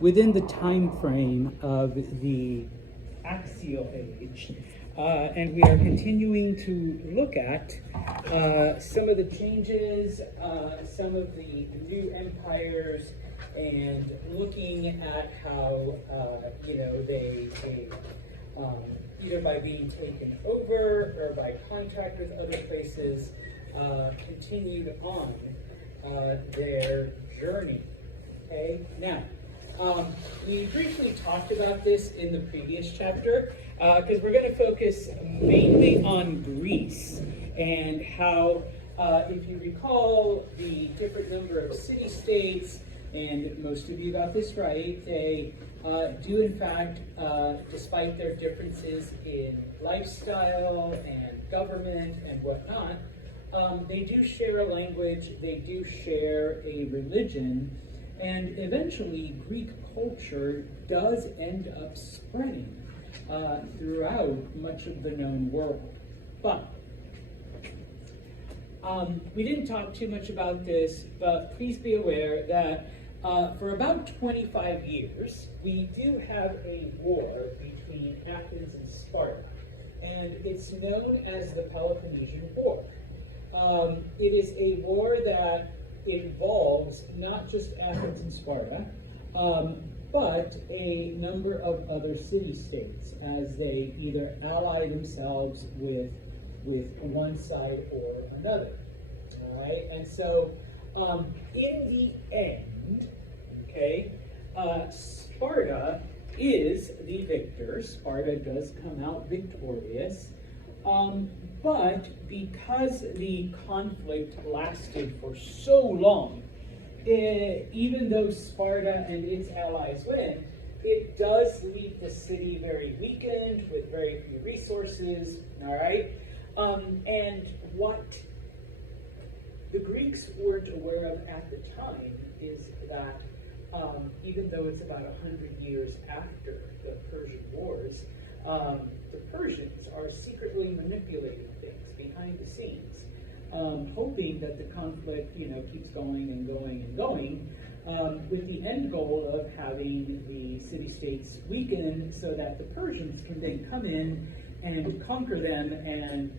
within the time frame of the axial age, and we are continuing to look at some of the changes, some of the new empires, and looking at how they either by being taken over or by contract with other places continued on their journey. Okay, now, we briefly talked about this in the previous chapter because we're going to focus mainly on Greece and how, if you recall, the different number of city-states, and most of you got this right, they do in fact, despite their differences in lifestyle and government and whatnot, they do share a language, they do share a religion, and eventually Greek culture does end up spreading throughout much of the known world. But we didn't talk too much about this, but please be aware that for about 25 years, we do have a war between Athens and Sparta, and it's known as the Peloponnesian War. It is a war that involves not just Athens and Sparta, but a number of other city-states as they either ally themselves with one side or another. All right, and so in the end, okay, Sparta is the victor. Sparta does come out victorious. But because the conflict lasted for so long, even though Sparta and its allies win, it does leave the city very weakened with very few resources, all right? And what the Greeks weren't aware of at the time is that even though it's about 100 years after the Persian Wars, the Persians are secretly manipulating things behind the scenes, hoping that the conflict, keeps going and going and going, with the end goal of having the city-states weaken so that the Persians can then come in and conquer them and,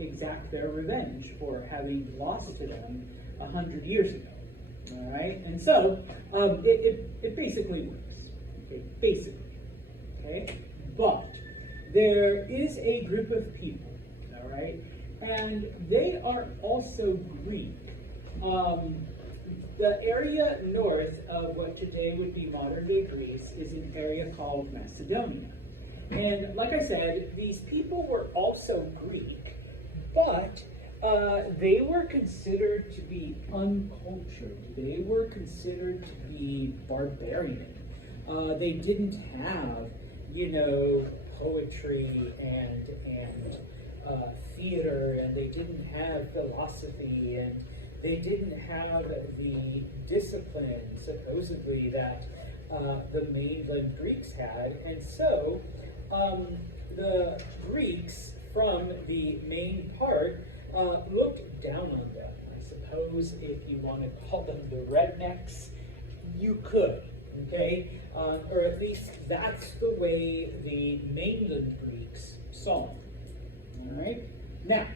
exact their revenge for having lost to them 100 years ago. All right, and so it basically works. Okay, basically. Okay, but there is a group of people, all right, and they are also Greek. The area north of what today would be modern-day Greece is an area called Macedonia. And like I said, these people were also Greek, but they were considered to be uncultured. They were considered to be barbarian. They didn't have, poetry and theater, and they didn't have philosophy, and they didn't have the discipline, supposedly, that the mainland Greeks had. And so the Greeks from the main part looked down on them. I suppose if you want to call them the rednecks, you could, okay? Or at least that's the way the mainland Greeks saw them. All right? Now,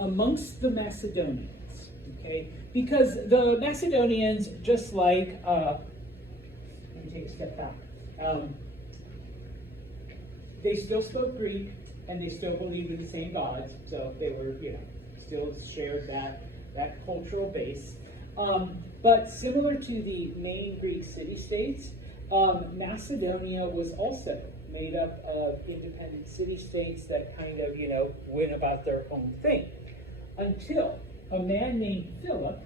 amongst the Macedonians, okay, because the Macedonians, just like, let me take a step back. They still spoke Greek, and they still believed in the same gods, so they were, still shared that cultural base. But similar to the main Greek city-states, Macedonia was also made up of independent city-states that kind of, went about their own thing, until a man named Philip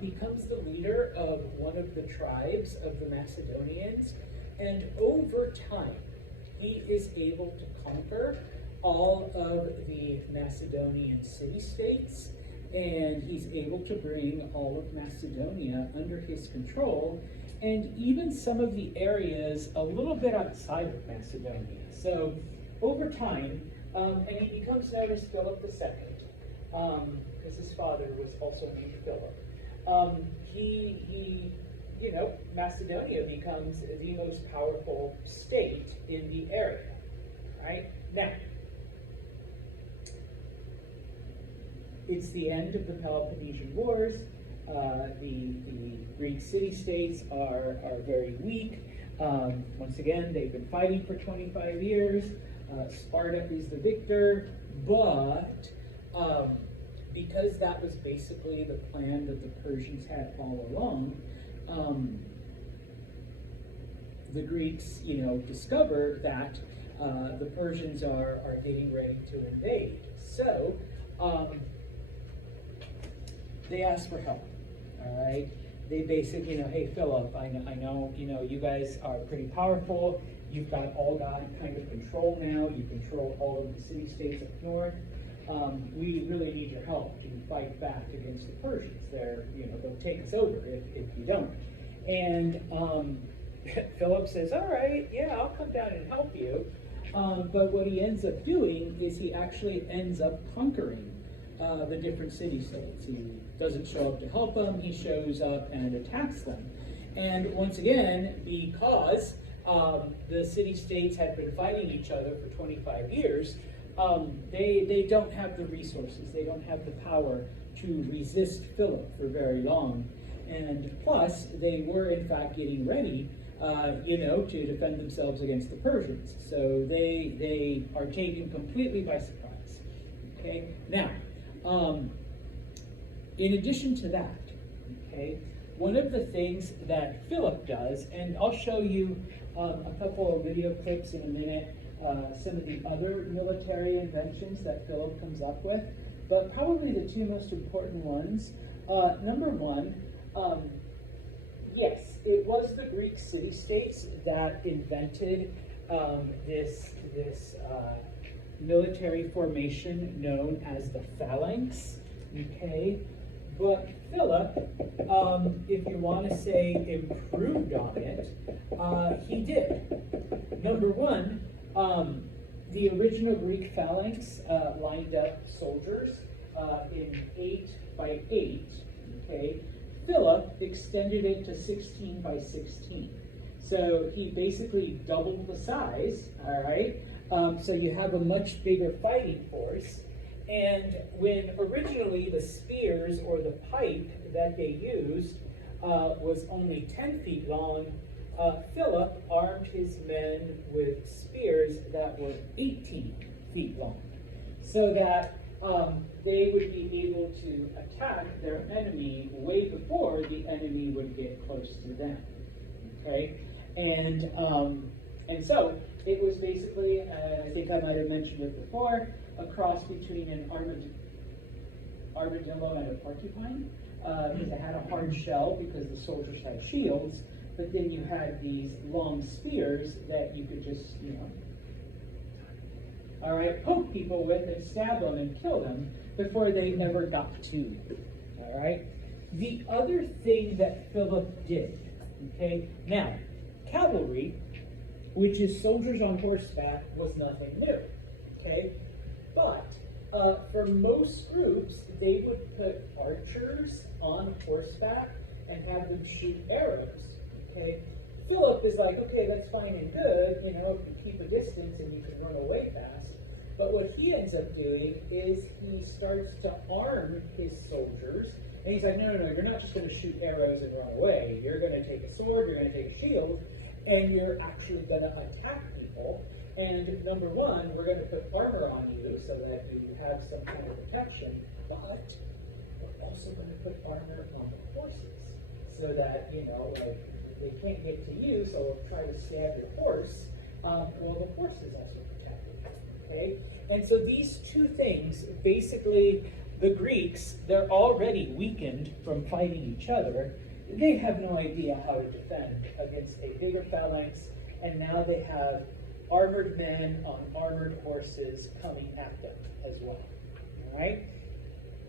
becomes the leader of one of the tribes of the Macedonians, and over time, he is able to conquer all of the Macedonian city-states, and he's able to bring all of Macedonia under his control, and even some of the areas a little bit outside of Macedonia. So over time, and he becomes known as Philip II, because his father was also named Philip. He Macedonia becomes the most powerful state in the area, right? Now, it's the end of the Peloponnesian Wars. The Greek city-states are very weak. Once again, they've been fighting for 25 years. Sparta is the victor, but because that was basically the plan that the Persians had all along, the Greeks, discover that the Persians are getting ready to invade. So they ask for help. All right. They basically, hey Philip, I know, you guys are pretty powerful. You've got all that kind of control now. You control all of the city-states up north. We really need your help to fight back against the Persians. They'll take us over if you don't. And Philip says, all right, yeah, I'll come down and help you. But what he ends up doing is he actually ends up conquering the different city-states. He doesn't show up to help them, he shows up and attacks them. And once again, because the city-states had been fighting each other for 25 years, they don't have the resources, they don't have the power to resist Philip for very long. And plus, they were in fact getting ready to defend themselves against the Persians. So they are taken completely by surprise. Okay, now, in addition to that, okay, one of the things that Philip does, and I'll show you a couple of video clips in a minute, some of the other military inventions that Philip comes up with, but probably the two most important ones. Number one, yes, it was the Greek city-states that invented this military formation known as the phalanx, okay? But Philip, if you want to say improved on it, he did. Number one, the original Greek phalanx lined up soldiers in 8 by 8, okay? Philip extended it to 16 by 16. So he basically doubled the size, all right? So you have a much bigger fighting force. And when originally the spears or the pike that they used was only 10 feet long, Philip armed his men with spears that were 18 feet long, so that they would be able to attack their enemy way before the enemy would get close to them. Okay, and so it was basically, I think I might have mentioned it before, a cross between an armadillo and a porcupine, because it had a hard shell because the soldiers had shields, but then you had these long spears that you could just, poke people with and stab them and kill them before they ever got to you, all right? The other thing that Philip did, okay, now, cavalry, which is soldiers on horseback, was nothing new, okay? But for most groups, they would put archers on horseback and have them shoot arrows, okay? Philip is like, okay, that's fine and good, you keep a distance and you can run away fast. But what he ends up doing is he starts to arm his soldiers, and he's like, no, you're not just going to shoot arrows and run away. You're going to take a sword, you're going to take a shield, and you're actually going to attack people. And number one, we're going to put armor on you so that you have some kind of protection, but we're also going to put armor on the horses so that, they can't get to you, so we'll try to stab your horse. Well, the horse is also protected, okay? And so these two things, basically, the Greeks, they're already weakened from fighting each other. They have no idea how to defend against a bigger phalanx, and now they have armored men on armored horses coming at them as well, all right?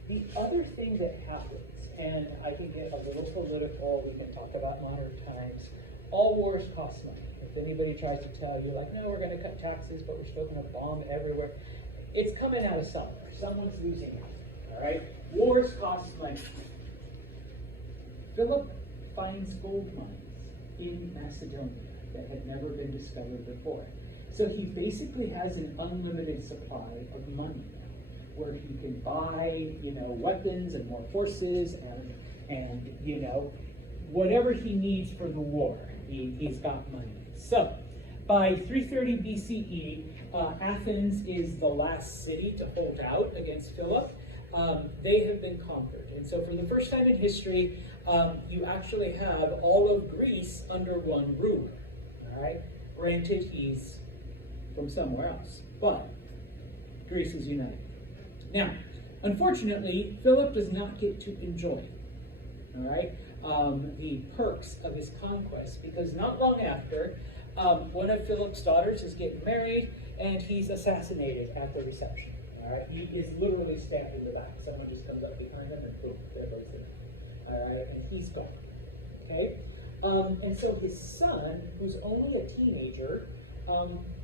The other thing that happens, and I can get a little political, we can talk about modern times, all wars cost money. If anybody tries to tell you, like, no, we're going to cut taxes, but we're still going to bomb everywhere, it's coming out of somewhere. Someone's losing out, all right? Wars cost money. Philip finds gold mines in Macedonia that had never been discovered before. So he basically has an unlimited supply of money now, where he can buy, weapons and more horses and whatever he needs for the war. He's got money. So, by 330 BCE, Athens is the last city to hold out against Philip. They have been conquered. And so for the first time in history, you actually have all of Greece under one ruler. All right? Granted, he's from somewhere else, but Greece is united. Now, unfortunately, Philip does not get to enjoy, all right, the perks of his conquest, because not long after, one of Philip's daughters is getting married, and he's assassinated at the reception. All right, he is literally stabbed in the back. Someone just comes up behind him and boom, there goes it. All right, and he's gone. Okay, and so his son, who's only a teenager,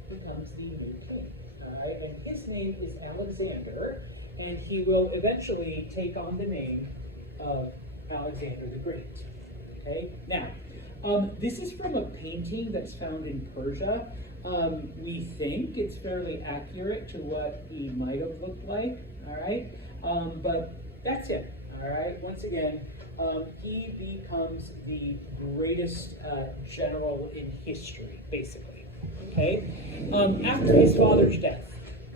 becomes the new king. All right, and his name is Alexander, and he will eventually take on the name of Alexander the Great. Okay, now, this is from a painting that's found in Persia. We think it's fairly accurate to what he might have looked like, all right? But that's it, all right? Once again, he becomes the greatest general in history, basically, okay? After his father's death,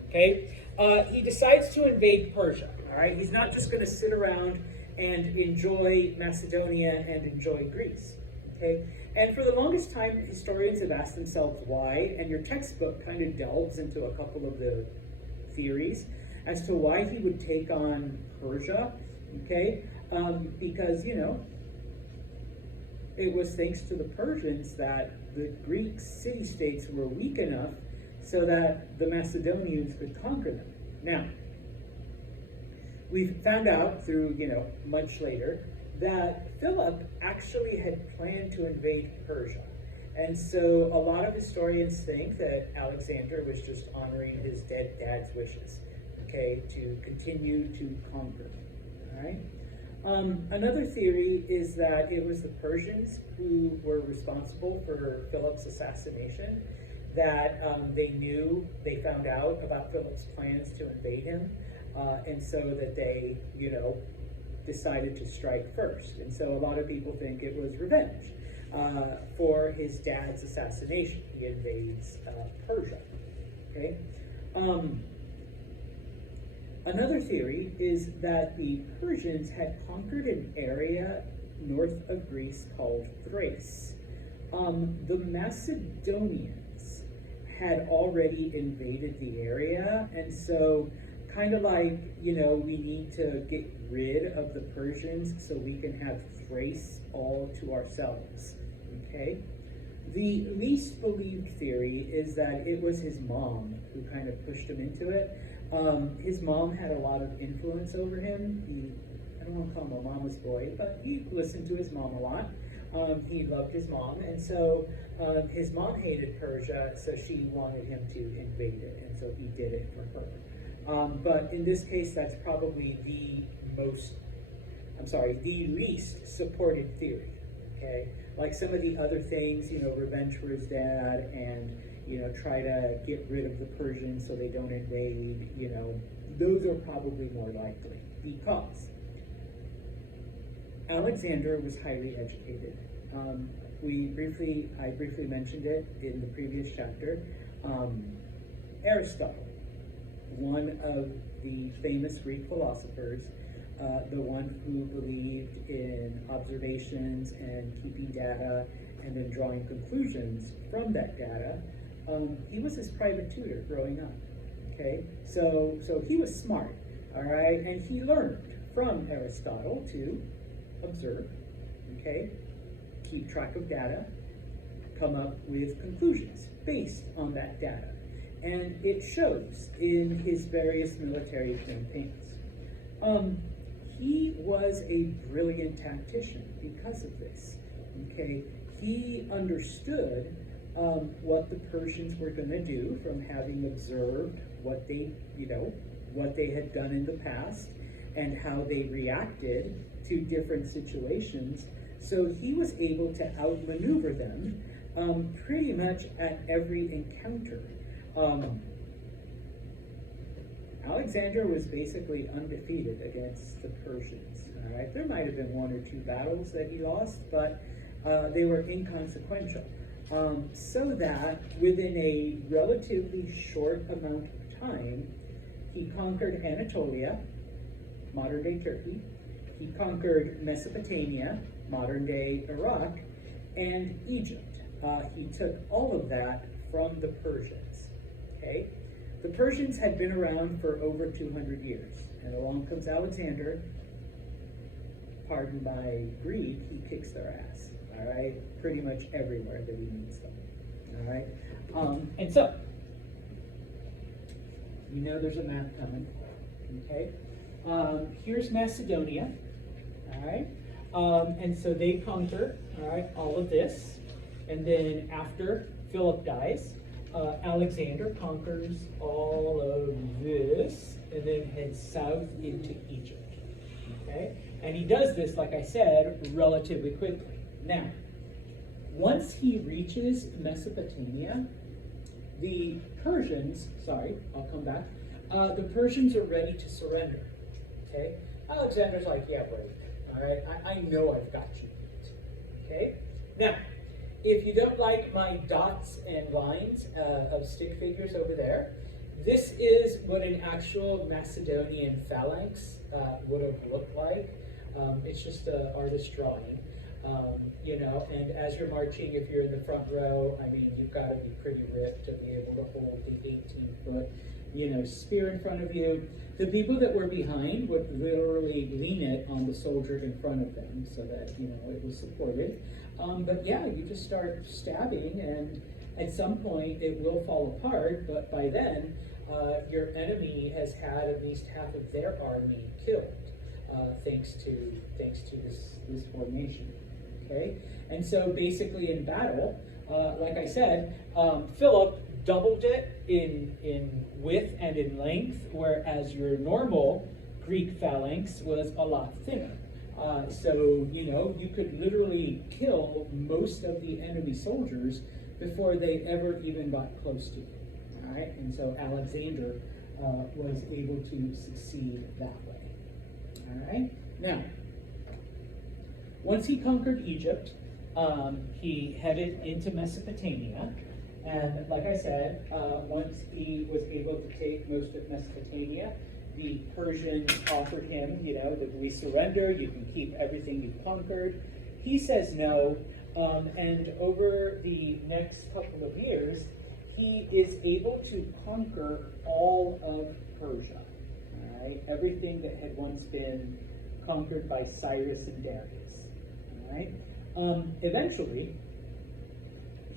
okay, he decides to invade Persia, all right? He's not just going to sit around and enjoy Macedonia and enjoy Greece, okay? And for the longest time, historians have asked themselves why, and your textbook kind of delves into a couple of the theories as to why he would take on Persia, okay? Because, it was thanks to the Persians that the Greek city-states were weak enough so that the Macedonians could conquer them. Now, we've found out through, much later, that Philip actually had planned to invade Persia. And so a lot of historians think that Alexander was just honoring his dead dad's wishes, okay, to continue to conquer, all right? Another theory is that it was the Persians who were responsible for Philip's assassination, that they found out about Philip's plans to invade him, and so that they, decided to strike first. And so a lot of people think it was revenge for his dad's assassination. He invades Persia, okay? Another theory is that the Persians had conquered an area north of Greece called Thrace. The Macedonians had already invaded the area, and so kind of like, we need to get rid of the Persians so we can have Thrace all to ourselves, okay? The least believed theory is that it was his mom who kind of pushed him into it. His mom had a lot of influence over him. I don't want to call him a mama's boy, but he listened to his mom a lot. He loved his mom, and so his mom hated Persia, so she wanted him to invade it, and so he did it for her. But in this case, that's probably the least supported theory, okay? Like some of the other things, revenge for his dad and, try to get rid of the Persians so they don't invade, those are probably more likely because Alexander was highly educated. I briefly mentioned it in the previous chapter. Aristotle, one of the famous Greek philosophers, the one who believed in observations and keeping data and then drawing conclusions from that data, he was his private tutor growing up, okay? So he was smart, all right? And he learned from Aristotle to observe, okay? Keep track of data, come up with conclusions based on that data. And it shows in his various military campaigns. He was a brilliant tactician because of this, okay? He understood what the Persians were going to do from having observed what they had done in the past and how they reacted to different situations So he was able to outmaneuver them pretty much at every encounter. Alexander was basically undefeated against the Persians. All right, there might have been one or two battles that he lost, but they were inconsequential. So that within a relatively short amount of time, he conquered Anatolia, modern-day Turkey. He conquered Mesopotamia, modern-day Iraq, and Egypt. He took all of that from the Persians. Okay, the Persians had been around for over 200 years, and along comes Alexander. Pardon my greed, he kicks their ass. All right, pretty much everywhere that he meets them. All right, and so you know there's a map coming. Okay, here's Macedonia. All right, and so they conquer. All right, all of this, and then after Philip dies, Alexander conquers all of this, and then heads south into Egypt. Okay, and he does this, like I said, relatively quickly. Now, once he reaches Mesopotamia, the Persians, I'll come back, the Persians are ready to surrender, okay? Alexander's like, yeah, right, all right, I know I've got you beat, okay? Now, if you don't like my dots and lines of stick figures over there, this is what an actual Macedonian phalanx would have looked like. It's just an artist drawing. You know, and as you're marching, if you're in the front row, I mean, you've got to be pretty ripped to be able to hold the 18-foot, you know, spear in front of you. The people that were behind would literally lean it on the soldier in front of them so that, you know, it was supported. But yeah, you just start stabbing, and at some point it will fall apart, but by then, your enemy has had at least half of their army killed, thanks to this formation. Okay, and so basically in battle, like I said, Philip doubled it in width and in length, whereas your normal Greek phalanx was a lot thinner. So, you know, you could literally kill most of the enemy soldiers before they ever even got close to you. All right, and so Alexander was able to succeed that way. All right, now, once he conquered Egypt, he headed into Mesopotamia, and like I said, once he was able to take most of Mesopotamia, the Persians offered him, you know, that we surrender, you can keep everything you've conquered. He says no, and over the next couple of years, he is able to conquer all of Persia, all right? Everything that had once been conquered by Cyrus and Darius. Right? Eventually,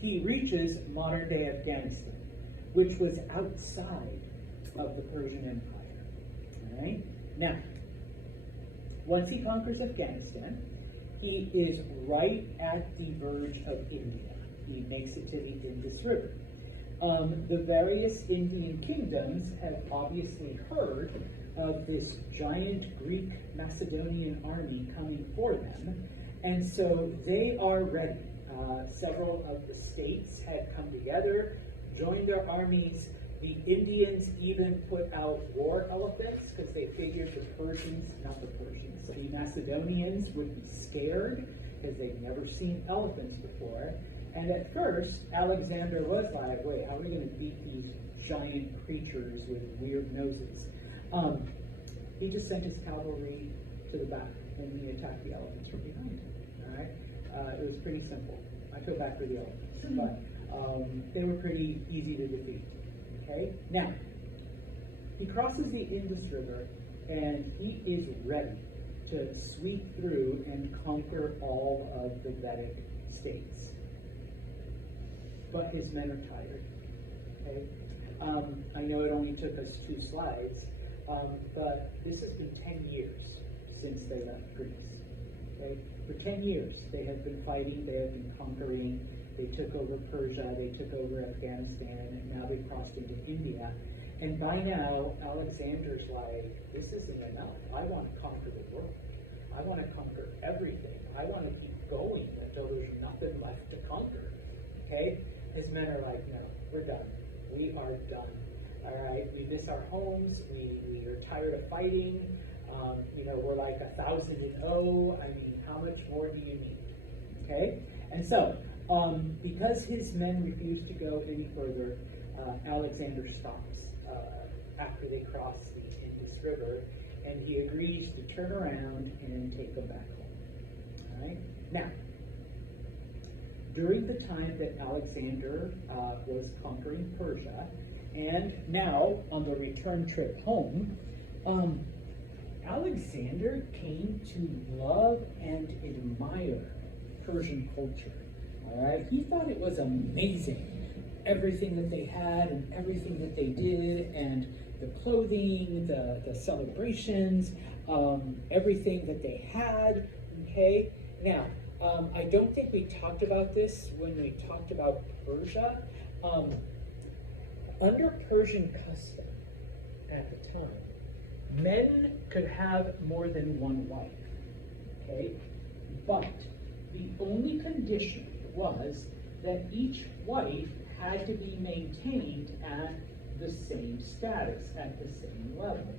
he reaches modern-day Afghanistan, which was outside of the Persian Empire. All right? Now, once he conquers Afghanistan, he is right at the verge of India. He makes it to the Indus River. The various Indian kingdoms have obviously heard of this giant Greek Macedonian army coming for them, and so they are ready. Several of the states had come together, joined their armies. The Indians even put out war elephants because they figured the Macedonians would be scared because they'd never seen elephants before. And at first, Alexander was like, wait, how are we going to beat these giant creatures with weird noses? He just sent his cavalry to the back, and he attacked the elephants from behind. All right, it was pretty simple. I feel bad for the elephants, but they were pretty easy to defeat. Okay, now he crosses the Indus River, and he is ready to sweep through and conquer all of the Vedic states. But his men are tired. Okay, I know it only took us 2 slides, but this has been 10 years since they left Greece. Okay? For 10 years, they have been fighting, they have been conquering, they took over Persia, they took over Afghanistan, and now they crossed into India. And by now, Alexander's like, this isn't enough. I want to conquer the world. I want to conquer everything. I want to keep going until there's nothing left to conquer. Okay? His men are like, no, we're done. We are done. All right? We miss our homes. We are tired of fighting. We're like 1,000-0. I mean, how much more do you need? Okay? And so, because his men refuse to go any further, Alexander stops after they cross the Indus River, and he agrees to turn around and take them back home. All right? Now, during the time that Alexander was conquering Persia, and now on the return trip home, Alexander came to love and admire Persian culture. All right? He thought it was amazing, everything that they had and everything that they did, and the clothing, the celebrations, everything that they had. Okay? Now, I don't think we talked about this when we talked about Persia. Under Persian custom at the time, men could have more than one wife. Okay? But the only condition was that each wife had to be maintained at the same status, at the same level.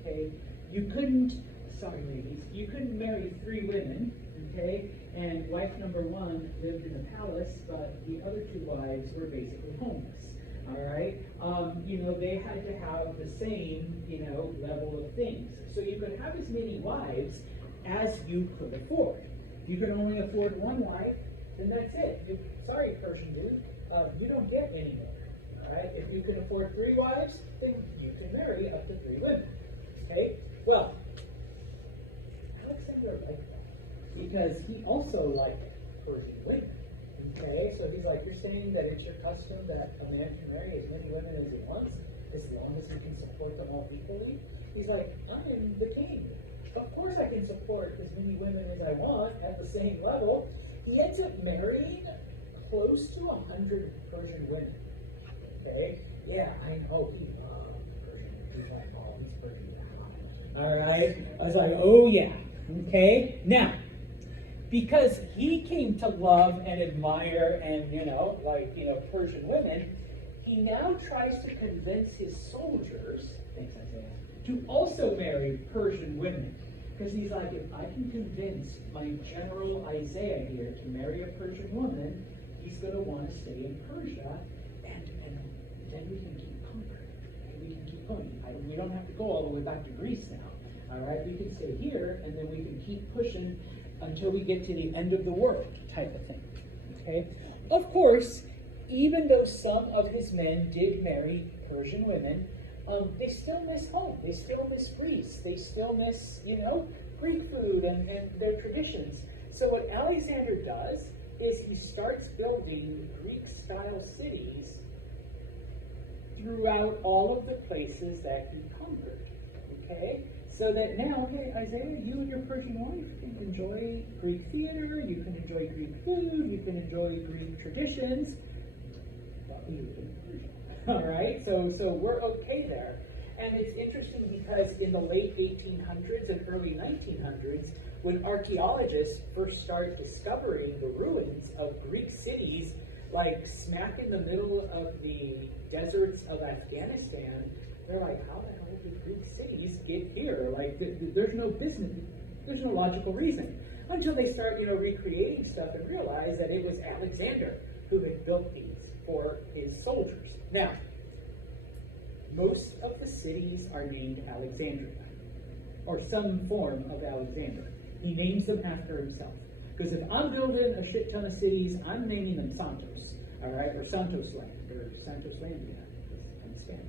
Okay? You couldn't, sorry ladies, you couldn't marry 3 women, okay, and wife number 1 lived in the palace, but the other 2 wives were basically homeless. All right? They had to have the same, level of things. So you could have as many wives as you could afford. If you could only afford 1 wife, then that's it. Sorry, Persian dude, you don't get any more. All right? If you can afford 3 wives, then you can marry up to 3 women. Okay? Well, Alexander liked that because he also liked Persian women. Okay, so he's like, you're saying that it's your custom that a man can marry as many women as he wants, as long as he can support them all equally? He's like, I am the king. Of course I can support as many women as I want at the same level. He ends up marrying close to 100 Persian women. Okay, yeah, I know he loves Persian. He's like, oh, he's Persian now. All right, I was like, oh yeah. Okay, now, because he came to love and admire and, Persian women, he now tries to convince his soldiers, thanks Isaiah, to also marry Persian women. Because he's like, if I can convince my general Isaiah here to marry a Persian woman, he's going to want to stay in Persia, and then we can keep conquering, and we can keep going. We don't have to go all the way back to Greece now. All right, we can stay here, and then we can keep pushing until we get to the end of the world, type of thing. Okay? Of course, even though some of his men did marry Persian women, they still miss home. They still miss Greece. They still miss, Greek food and their traditions. So what Alexander does is he starts building Greek-style cities throughout all of the places that he conquered. Okay? So that now, hey, Isaiah, you and your Persian wife can enjoy Greek theater, you can enjoy Greek food, you can enjoy Greek traditions. All right, so we're okay there. And it's interesting because in the late 1800s and early 1900s, when archaeologists first started discovering the ruins of Greek cities, like smack in the middle of the deserts of Afghanistan, they're like, how the hell did Greek cities get here? Like, there's no business, there's no logical reason. Until they start, recreating stuff and realize that it was Alexander who had built these for his soldiers. Now, most of the cities are named Alexandria, or some form of Alexander. He names them after himself. Because if I'm building a shit ton of cities, I'm naming them Santos, all right, or Santos Land, or Santos Landia, I'm Spanish.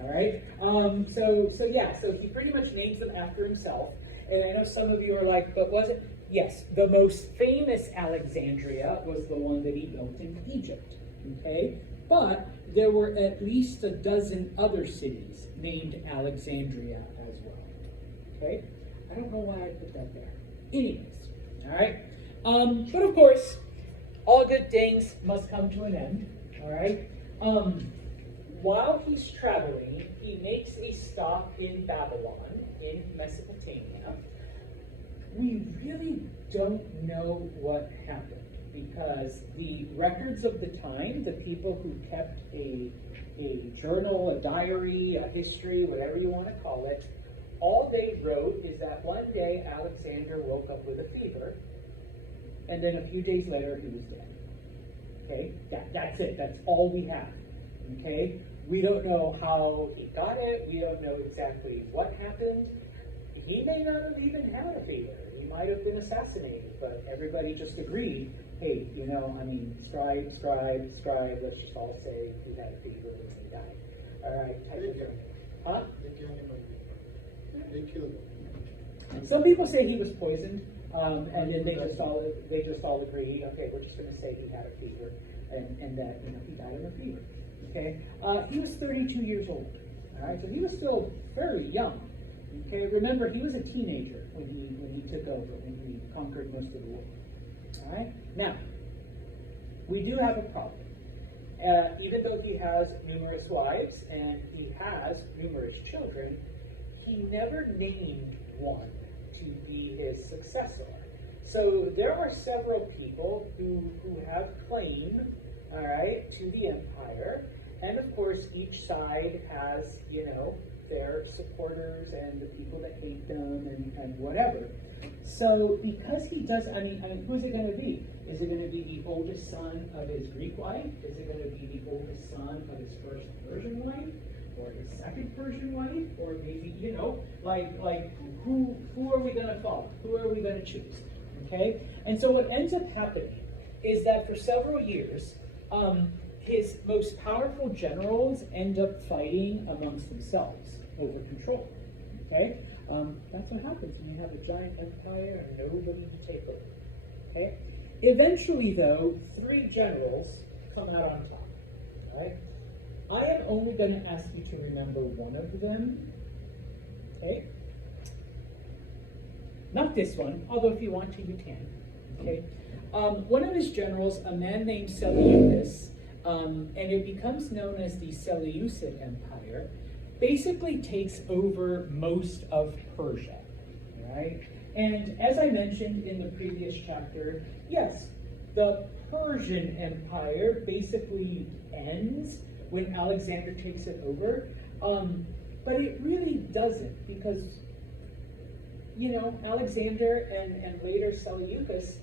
All right. So he pretty much names them after himself. And I know some of you are like, but was it? Yes, the most famous Alexandria was the one that he built in Egypt. Okay, but there were at least a dozen other cities named Alexandria as well. Okay, I don't know why I put that there. Anyways, all right. But of course, all good things must come to an end. All right. While he's traveling, he makes a stop in Babylon, in Mesopotamia. we really don't know what happened because the records of the time, the people who kept a journal, a diary, a history, whatever you want to call it, all they wrote is that one day Alexander woke up with a fever, and then a few days later he was dead. Okay, that's it. That's all we have. Okay, we don't know how he got it. We don't know exactly what happened. He may not have even had a fever. He might have been assassinated, but everybody just agreed, hey, you know, I mean, scribe, let's just all say he had a fever and he died. All right, type of thing. Huh? They killed him. Some people say he was poisoned, and then they just all agree, okay, we're just going to say he had a fever, and that, you know, he died of a fever. Okay, he was 32 years old. All right, so he was still fairly young. Okay, remember he was a teenager when he took over, when he conquered most of the world. All right, now we do have a problem. Even though he has numerous wives and he has numerous children, he never named one to be his successor. So there are several people who have claim, all right, to the empire, and of course each side has, you know, their supporters and the people that hate them and whatever. So because he does, I mean, who's it going to be? Is it going to be the oldest son of his Greek wife? Is it going to be the oldest son of his first Persian wife? Or his second Persian wife? Or maybe, you know, like who are we going to follow? Who are we going to choose? Okay? And so what ends up happening is that for several years, his most powerful generals end up fighting amongst themselves over control. Okay? That's what happens when you have a giant empire and nobody to take over. Okay? Eventually, though, 3 generals come out on top. Right? I am only going to ask you to remember one of them. Okay? Not this one, although if you want to, you can. Okay? One of his generals, a man named Seleucus, and it becomes known as the Seleucid Empire, basically takes over most of Persia, right? And as I mentioned in the previous chapter, yes, the Persian Empire basically ends when Alexander takes it over, but it really doesn't because, you know, Alexander and later Seleucus,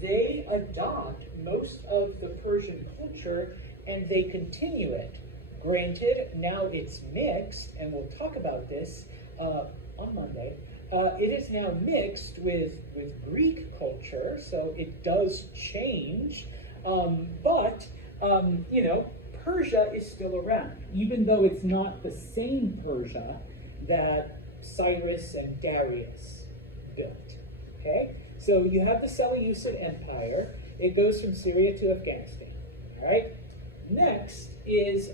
they adopt most of the Persian culture and they continue it. Granted, now it's mixed, and we'll talk about this on Monday. It is now mixed with Greek culture, so it does change. But you know, Persia is still around, even though it's not the same Persia that Cyrus and Darius built. Okay, so you have the Seleucid Empire. It goes from Syria to Afghanistan. All right. Next is,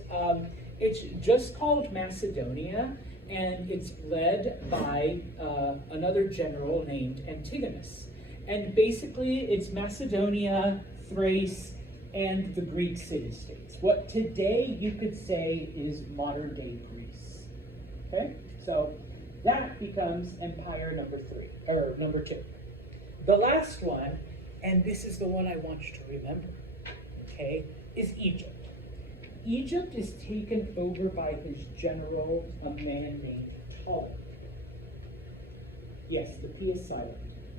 it's just called Macedonia, and it's led by another general named Antigonus. And basically, it's Macedonia, Thrace, and the Greek city-states. What today you could say is modern-day Greece. Okay? So that becomes empire number 2. The last one, and this is the one I want you to remember, okay, is Egypt. Egypt is taken over by his general, a man named Ptolemy. Yes, the P is silent.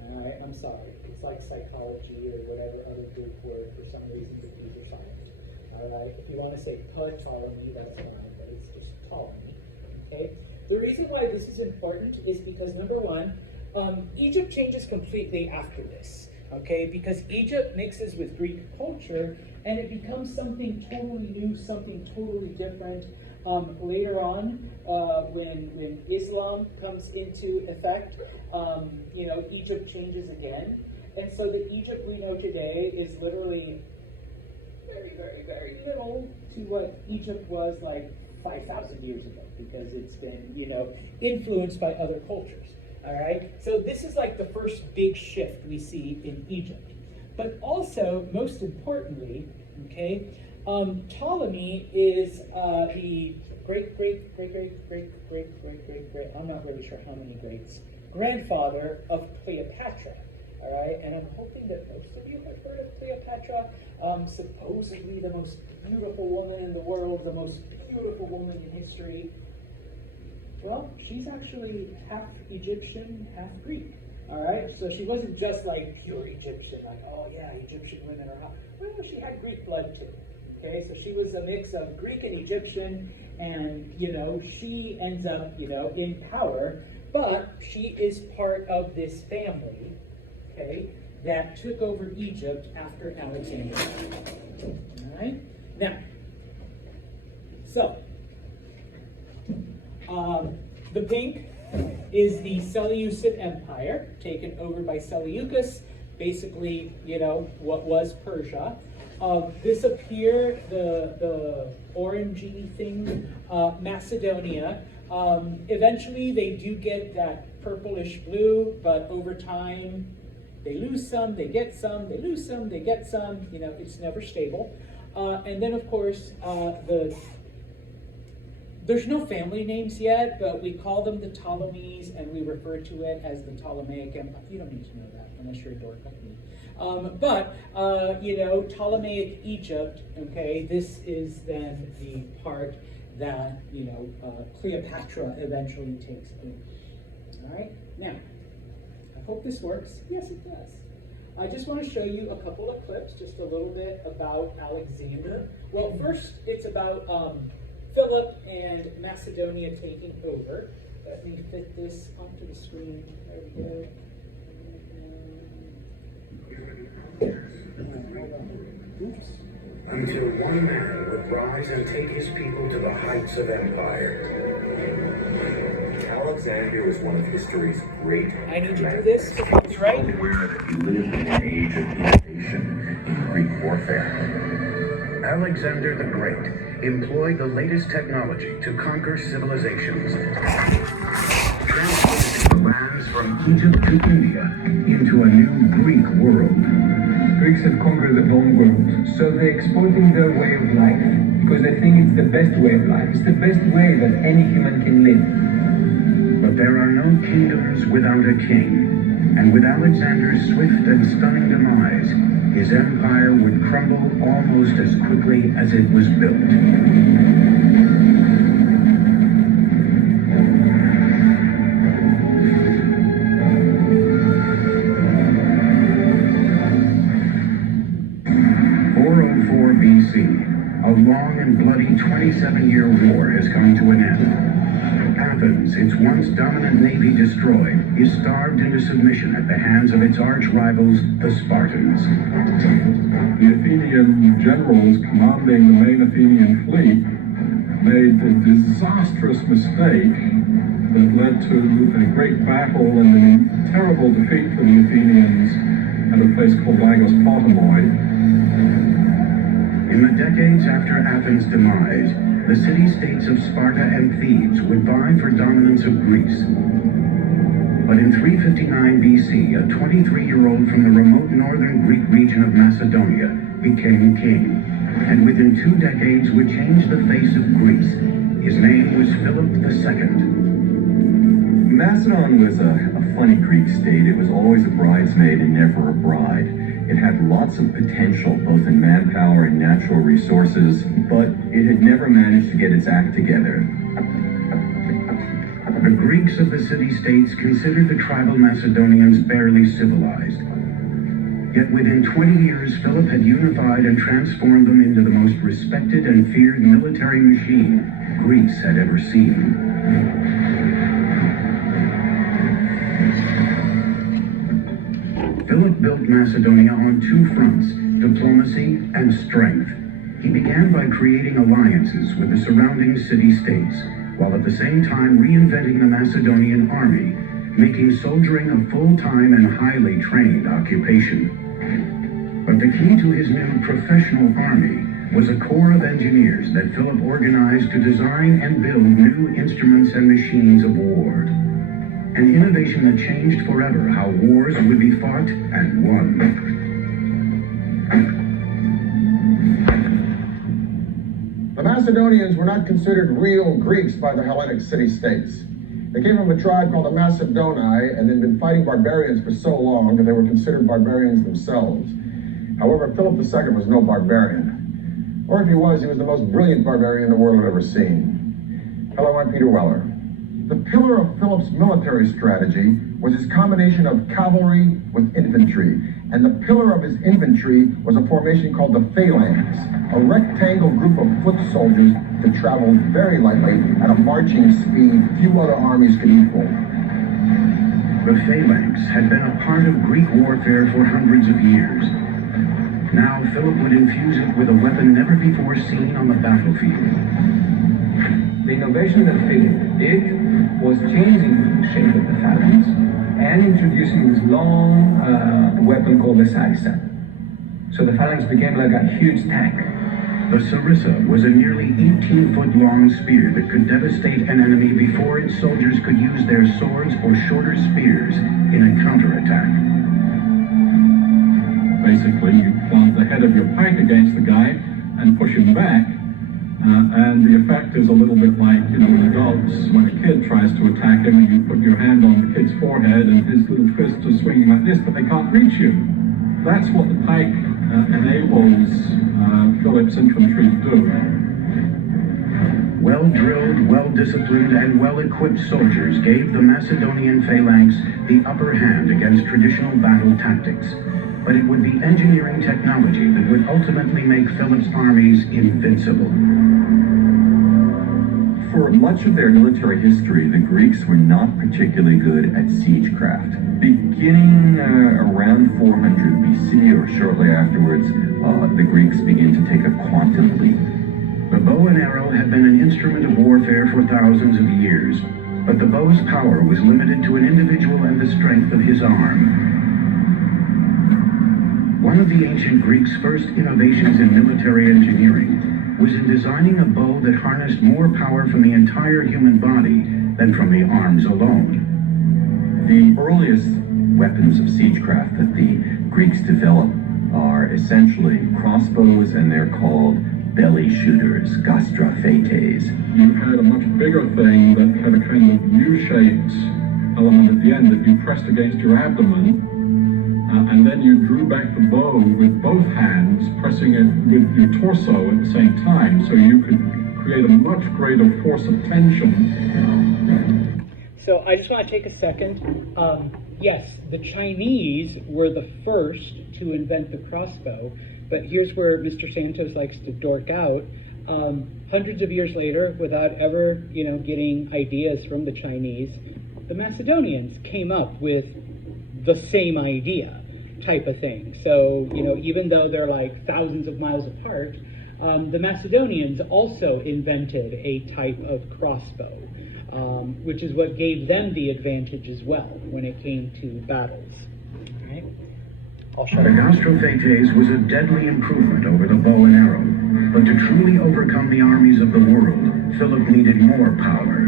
All right, I'm sorry. It's like psychology or whatever other Greek word. For some reason, the P's are silent. All right, if you want to say Ptolemy, that's fine, but it's just Ptolemy. Okay. The reason why this is important is because number one, Egypt changes completely after this. Okay, because Egypt mixes with Greek culture and it becomes something totally new, something totally different. Later on, when Islam comes into effect, you know, Egypt changes again. And so the Egypt we know today is literally very, very, very little to what Egypt was like 5,000 years ago, because it's been, you know, influenced by other cultures. All right, so this is like the first big shift we see in Egypt. But also, most importantly, okay, Ptolemy is the great, I'm not really sure how many greats grandfather of Cleopatra. All right, and I'm hoping that most of you have heard of Cleopatra. Supposedly the most beautiful woman in the world, the most beautiful woman in history. Well, she's actually half Egyptian, half Greek. All right, so she wasn't just like pure Egyptian, like, oh yeah, Egyptian women are hot. Well, she had Greek blood too. Okay, so she was a mix of Greek and Egyptian, and she ends up, in power, but she is part of this family, okay, that took over Egypt after Alexander. All right, now, so the pink is the Seleucid Empire, taken over by Seleucus, basically, what was Persia. This up here, the orangey thing, Macedonia. Eventually, they do get that purplish blue, but over time, they lose some, they get some, they lose some, they get some. It's never stable. And then, of course, there's no family names yet, but we call them the Ptolemies, and we refer to it as the Ptolemaic Empire. You don't need to know that unless you're a dork like me. Ptolemaic Egypt, okay, this is then the part that, Cleopatra eventually takes in. All right, now, I hope this works. Yes, it does. I just want to show you a couple of clips, just a little bit about Alexander. Well, first, it's about Philip and Macedonia taking over. Let me fit this onto the screen. There we go. Oops. Until one man would rise and take his people to the heights of empire. Alexander was one of history's great. I need to do this because it's right. Aware that he lived in an age of innovation in Greek warfare. Alexander the Great employed the latest technology to conquer civilizations, translating the lands from Egypt to India into a new Greek world. Greeks have conquered the whole world, so they're exporting their way of life because they think it's the best way of life. It's the best way that any human can live. But there are no kingdoms without a king, and with Alexander's swift and stunning demise, his empire would crumble almost as quickly as it was built. BC, a long and bloody 27-year war has come to an end. Athens, its once dominant navy destroyed, is starved into submission at the hands of its arch-rivals, the Spartans. The Athenian generals commanding the main Athenian fleet made a disastrous mistake that led to a great battle and a terrible defeat for the Athenians at a place called Lagos Potamoi. In the decades after Athens' demise, the city-states of Sparta and Thebes would vie for dominance of Greece. But in 359 BC, a 23-year-old from the remote northern Greek region of Macedonia became king, and within 2 decades would change the face of Greece. His name was Philip II. Macedon was a funny Greek state. It was always a bridesmaid and never a bride. It had lots of potential, both in manpower and natural resources, but it had never managed to get its act together. The Greeks of the city-states considered the tribal Macedonians barely civilized. Yet within 20 years, Philip had unified and transformed them into the most respected and feared military machine Greece had ever seen. Philip built Macedonia on 2 fronts, diplomacy and strength. He began by creating alliances with the surrounding city-states, while at the same time reinventing the Macedonian army, making soldiering a full-time and highly trained occupation. But the key to his new professional army was a corps of engineers that Philip organized to design and build new instruments and machines of war. An innovation that changed forever how wars would be fought and won. The Macedonians were not considered real Greeks by the Hellenic city-states. They came from a tribe called the Macedoni, and they'd been fighting barbarians for so long that they were considered barbarians themselves. However, Philip II was no barbarian. Or if he was the most brilliant barbarian the world had ever seen. Hello, I'm Peter Weller. The pillar of Philip's military strategy was his combination of cavalry with infantry, and the pillar of his infantry was a formation called the phalanx, a rectangle group of foot soldiers that traveled very lightly at a marching speed few other armies could equal. The phalanx had been a part of Greek warfare for hundreds of years. Now Philip would infuse it with a weapon never before seen on the battlefield. The innovation that Philip did was changing the shape of the phalanx and introducing this long weapon called the sarissa. So the phalanx became like a huge tank. The sarissa was a nearly 18-foot-long spear that could devastate an enemy before its soldiers could use their swords or shorter spears in a counterattack. Basically, you plant the head of your pike against the guy and push him back. And the effect is a little bit like, in adults, when a kid tries to attack him and you put your hand on the kid's forehead and his little fists are swinging like this, but they can't reach you. That's what the pike enables Philip's infantry to do. Well-drilled, well-disciplined, and well-equipped soldiers gave the Macedonian phalanx the upper hand against traditional battle tactics. But it would be engineering technology that would ultimately make Philip's armies invincible. For much of their military history, the Greeks were not particularly good at siegecraft. Beginning around 400 BC or shortly afterwards, the Greeks begin to take a quantum leap. The bow and arrow had been an instrument of warfare for thousands of years, but the bow's power was limited to an individual and the strength of his arm. One of the ancient Greeks' first innovations in military engineering was in designing a bow that harnessed more power from the entire human body than from the arms alone. The earliest weapons of siegecraft that the Greeks developed are essentially crossbows, and they're called belly shooters, gastrophetes. You had a much bigger thing that had a kind of U-shaped element at the end that you pressed against your abdomen. And then you drew back the bow with both hands, pressing it with your torso at the same time, so you could create a much greater force of tension. So I just want to take a second. Yes, the Chinese were the first to invent the crossbow, but here's where Mr. Santos likes to dork out. Hundreds of years later, without ever, getting ideas from the Chinese, the Macedonians came up with the same idea type of thing. So, even though they're like thousands of miles apart, the Macedonians also invented a type of crossbow, which is what gave them the advantage as well when it came to battles. All right? The gastrophetes was a deadly improvement over the bow and arrow, but to truly overcome the armies of the world, Philip needed more power.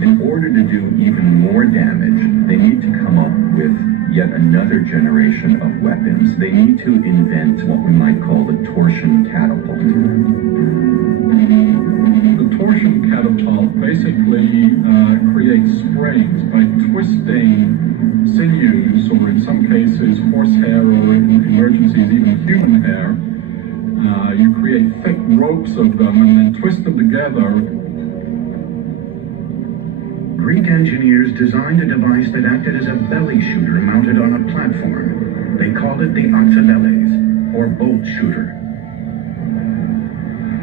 In order to do even more damage, they need to come up with yet another generation of weapons. They need to invent what we might call the torsion catapult. The torsion catapult basically creates springs by twisting sinews, or in some cases horsehair, or in emergencies even human hair. You create thick ropes of them and then twist them together. Greek engineers designed a device that acted as a belly shooter mounted on a platform. They called it the oxybeles, or bolt shooter.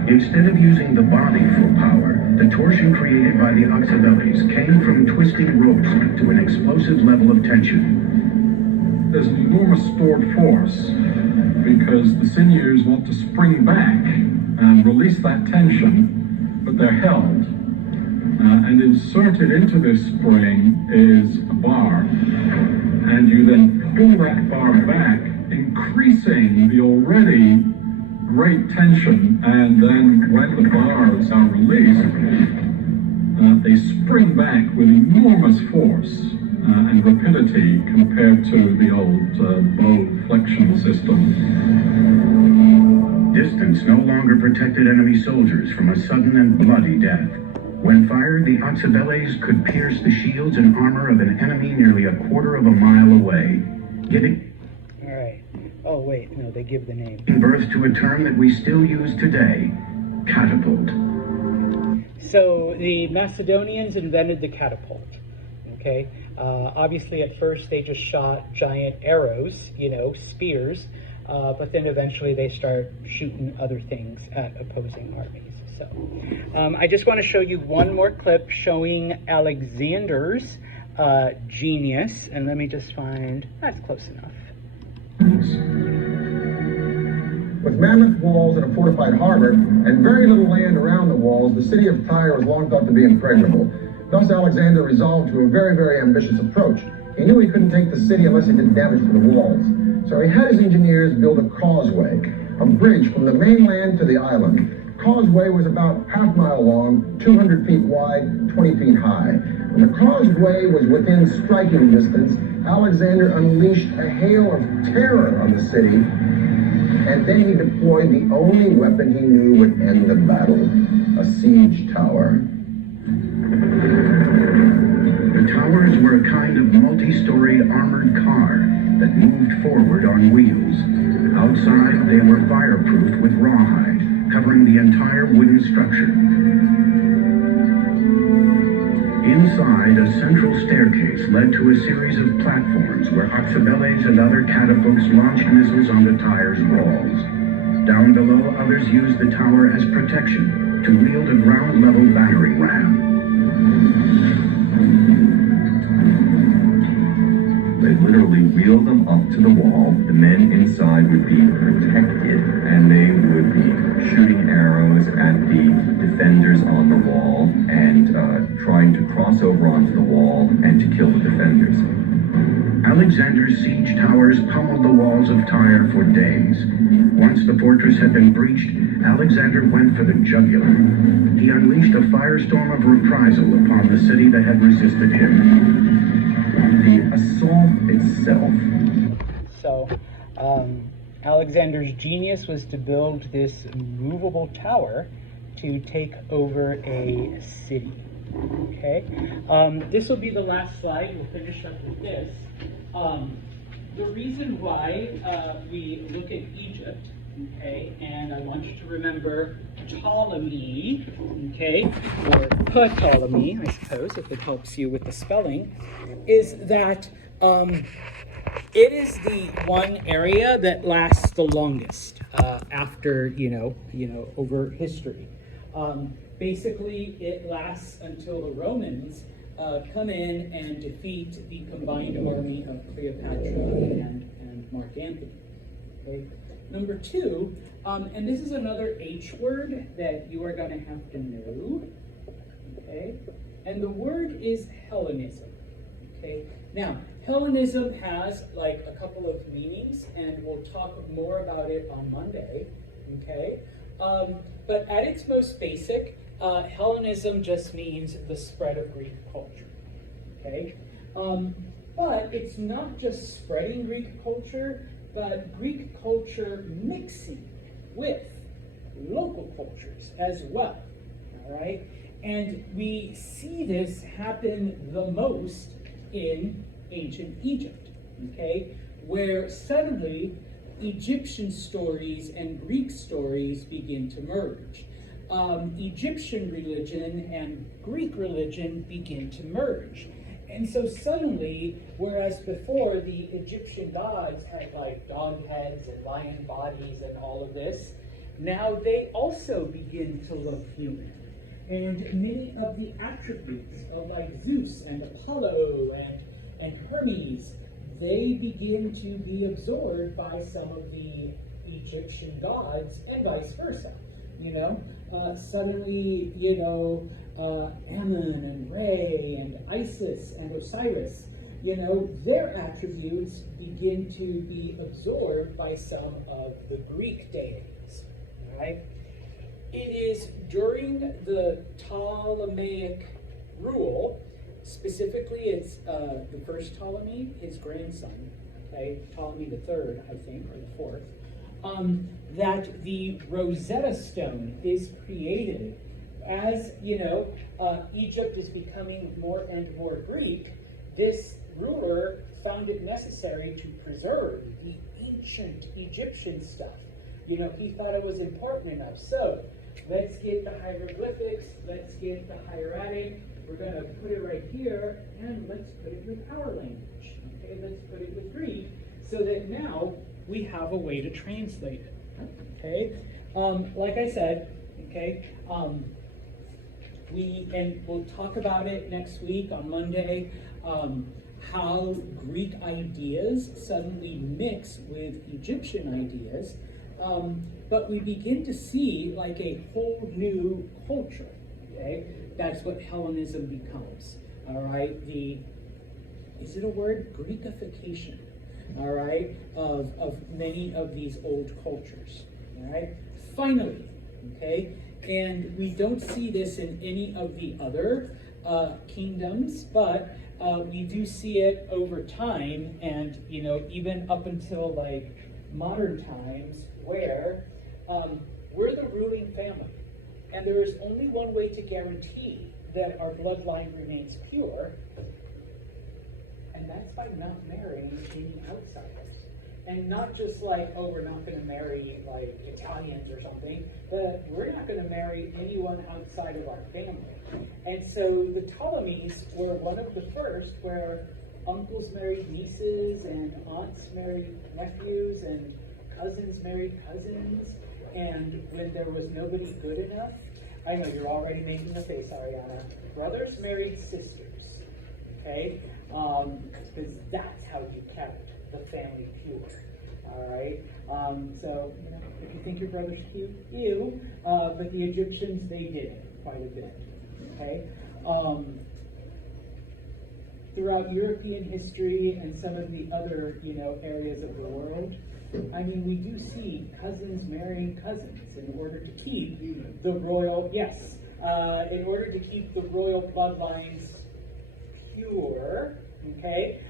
Instead of using the body for power, the torsion created by the oxybeles came from twisting ropes to an explosive level of tension. There's an enormous stored force because the sinews want to spring back and release that tension, but they're held. And inserted into this spring is a bar, and you then pull that bar back, increasing the already great tension, and then when the bars are released, they spring back with enormous force and rapidity compared to the old bow flexion system. Distance no longer protected enemy soldiers from a sudden and bloody death. When fired, the Oxybeles could pierce the shields and armor of an enemy nearly a quarter of a mile away, giving All right. Oh, wait, no, they give the name. birth to a term that we still use today, catapult. So the Macedonians invented the catapult. Okay. Obviously, at first they just shot giant arrows, spears, but then eventually they start shooting other things at opposing armies. So I just want to show you one more clip showing Alexander's genius, and let me just find that's close enough. With mammoth walls and a fortified harbor, and very little land around the walls, the city of Tyre was long thought to be impregnable. Thus, Alexander resolved to a very, very ambitious approach. He knew he couldn't take the city unless he did damage to the walls. So he had his engineers build a causeway, a bridge from the mainland to the island. Causeway was about half-mile long, 200 feet wide, 20 feet high. When the causeway was within striking distance, Alexander unleashed a hail of terror on the city, and then he deployed the only weapon he knew would end the battle, a siege tower. The towers were a kind of multi-storied armored car that moved forward on wheels. Outside, they were fireproof with rawhide, covering the entire wooden structure. Inside, a central staircase led to a series of platforms where Oxybeles and other catapults launched missiles onto Tyre's walls. Down below, others used the tower as protection to wield a ground-level battering ram. They literally wheeled them up to the wall. The men inside would be protected, and they would be shooting arrows at the defenders on the wall and trying to cross over onto the wall and to kill the defenders. Alexander's siege towers pummeled the walls of Tyre for days. Once the fortress had been breached, Alexander went for the jugular. He unleashed a firestorm of reprisal upon the city that had resisted him. The assault itself. So, Alexander's genius was to build this movable tower to take over a city. Okay, this will be the last slide. We'll finish up with this. The reason why we look at Egypt, okay, and I want you to remember Ptolemy, okay, or Ptolemy, I suppose, if it helps you with the spelling, is that it is the one area that lasts the longest after, over history. Basically, it lasts until the Romans come in and defeat the combined army of Cleopatra and Mark Antony. Okay. Number two, and this is another H word that you are going to have to know. Okay, and the word is Hellenism. Okay, now Hellenism has like a couple of meanings, and we'll talk more about it on Monday. Okay, but at its most basic, Hellenism just means the spread of Greek culture. Okay, but it's not just spreading Greek culture, but Greek culture mixing with local cultures as well. All right, and we see this happen the most in ancient Egypt. Okay, where suddenly Egyptian stories and Greek stories begin to merge. Egyptian religion and Greek religion begin to merge. And so suddenly, whereas before the Egyptian gods had like dog heads and lion bodies and all of this, now they also begin to look human. And many of the attributes of like Zeus and Apollo and Hermes, they begin to be absorbed by some of the Egyptian gods and vice versa. Suddenly, Ammon and Re and Isis and Osiris, their attributes begin to be absorbed by some of the Greek deities, right? It is during the Ptolemaic rule, specifically it's the first Ptolemy, his grandson, okay, Ptolemy III, I think, or the fourth, that the Rosetta Stone is created as you know, Egypt is becoming more and more Greek, this ruler found it necessary to preserve the ancient Egyptian stuff. You know, he thought it was important enough. So let's get the hieroglyphics, let's get the hieratic, we're going to put it right here, and let's put it with our language. Okay, let's put it with Greek, so that now we have a way to translate it. Okay, like I said, okay, we'll talk about it next week on Monday, how Greek ideas suddenly mix with Egyptian ideas, but we begin to see like a whole new culture, okay? That's what Hellenism becomes, all right? Is it a word? Greekification, all right, of many of these old cultures, all right? Finally, okay, and we don't see this in any of the other kingdoms, but we do see it over time, and you know, even up until like modern times, where we're the ruling family, and there is only one way to guarantee that our bloodline remains pure, and that's by not marrying any outsiders. And not just like, oh, we're not going to marry like Italians or something, but we're not going to marry anyone outside of our family. And so the Ptolemies were one of the first where uncles married nieces and aunts married nephews and cousins married cousins. And when there was nobody good enough, I know you're already making a face, Ariana, brothers married sisters, okay? Because that's how you kept the family pure. All right. So you know, if you think your brother's cute, ew. But the Egyptians, they did quite a bit. Okay. Throughout European history and some of the other, you know, areas of the world, I mean, we do see cousins marrying cousins in order to keep the royal, in order to keep the royal bloodlines pure. Okay.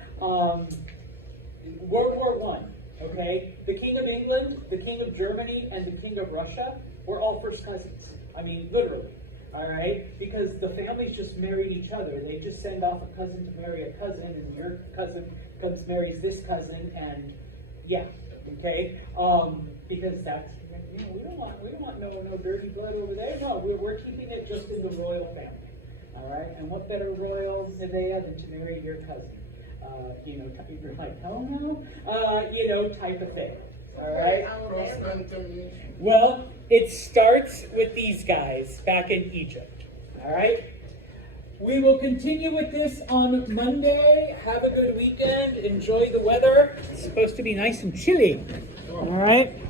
World War I, okay? The King of England, the King of Germany, and the King of Russia were all first cousins. I mean, literally, all right? Because the families just married each other. They just send off a cousin to marry a cousin, and your cousin comes marries this cousin, and yeah, okay? Because that's, you know, we don't want no dirty blood over there. No, we're keeping it just in the royal family, all right? And what better royal Nevaeh than to marry your cousin? You know, you're like, hell no, you know, type of thing. All right. Well, it starts with these guys back in Egypt. All right. We will continue with this on Monday. Have a good weekend. Enjoy the weather. It's supposed to be nice and chilly. All right.